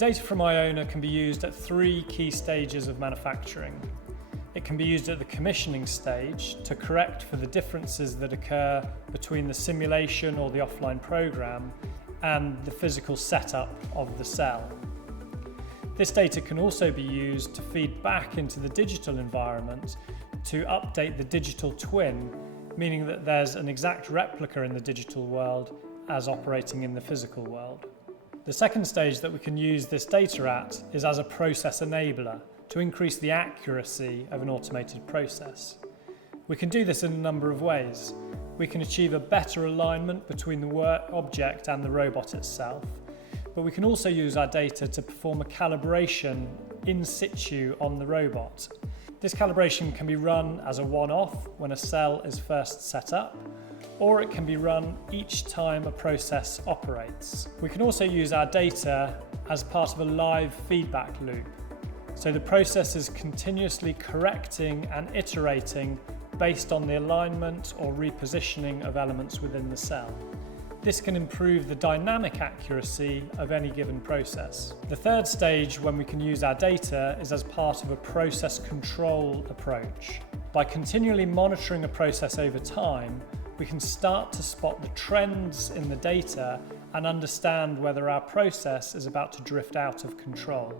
data from IONA can be used at 3 key stages of manufacturing. It can be used at the commissioning stage to correct for the differences that occur between the simulation or the offline program and the physical setup of the cell. This data can also be used to feed back into the digital environment to update the digital twin, meaning that there's an exact replica in the digital world as operating in the physical world. The second stage that we can use this data at is as a process enabler to increase the accuracy of an automated process. We can do this in a number of ways. We can achieve a better alignment between the work object and the robot itself, but we can also use our data to perform a calibration in situ on the robot. This calibration can be run as a one-off when a cell is first set up, or it can be run each time a process operates. We can also use our data as part of a live feedback loop. So the process is continuously correcting and iterating based on the alignment or repositioning of elements within the cell. This can improve the dynamic accuracy of any given process. The third stage when we can use our data is as part of a process control approach. By continually monitoring a process over time, we can start to spot the trends in the data and understand whether our process is about to drift out of control.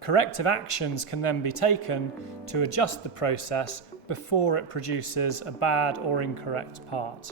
Corrective actions can then be taken to adjust the process before it produces a bad or incorrect part.